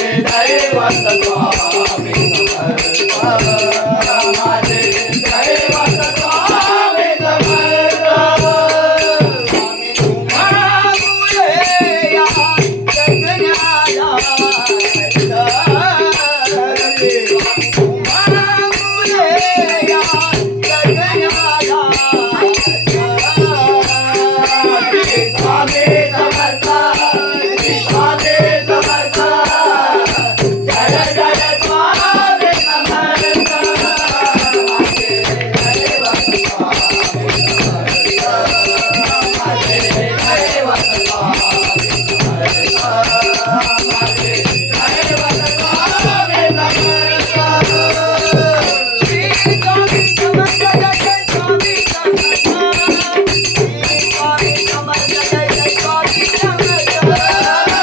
दैवत स्वामी समर्थ माझे दैवत स्वामी समर्थ स्वामी तुम्हामुळे या जगण्याला तुम्हामुळे या जगण्याला स्वामी समर्थ स्वामी समर्थ जय जय स्वामी समर्थ माझे दैवत स्वामी समर्थ माझे दैवत स्वामी समर्थ माझे दैवत स्वामी समर्थ श्री स्वामी समर्थ जय स्वामी समर्थ श्री स्वामी समर्थ जय स्वामी समर्थ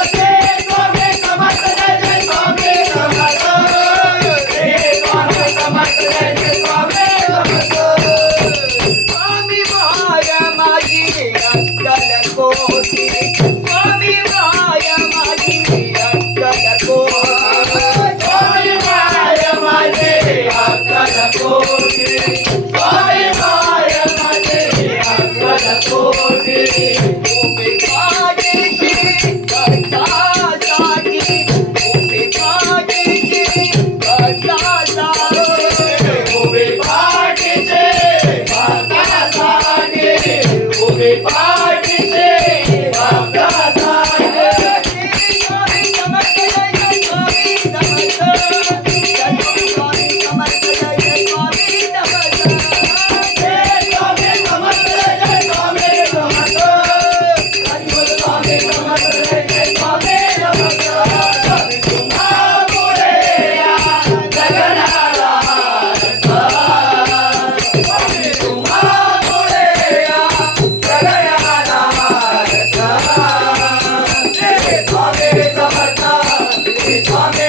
श्री स्वामी समर्थ जय स्वामी समर्थ श्री स्वामी समर्थ जय स्वामी समर्थ स्वामी माया माझी अक्कल कोटी स्वामी माया माझी अक्कल कोटी स्वामी माया माझी अक्कल कोटी स्वामी माया माझी अक्कल कोटी उभे पाठीशी भक्तासाठी उभे पाठीशी भक्तासाठी उभे पाठीचे भक्तासाठी उभे पाठीचे भक्तासाठी स्वामी समर्थ जय स्वामी समर्थ जय स्वामी समर्थ जय स्वामी समर्थ जय स्वामी समर्थ जय स्वामी समर्थ स्वामी समर्थ जय स्वामी समर्थ स्वामी तुम्हामुळे या जगण्याला स्वामी तुम्हामुळे या जगण्याला स्वामी समर्थ स्वामी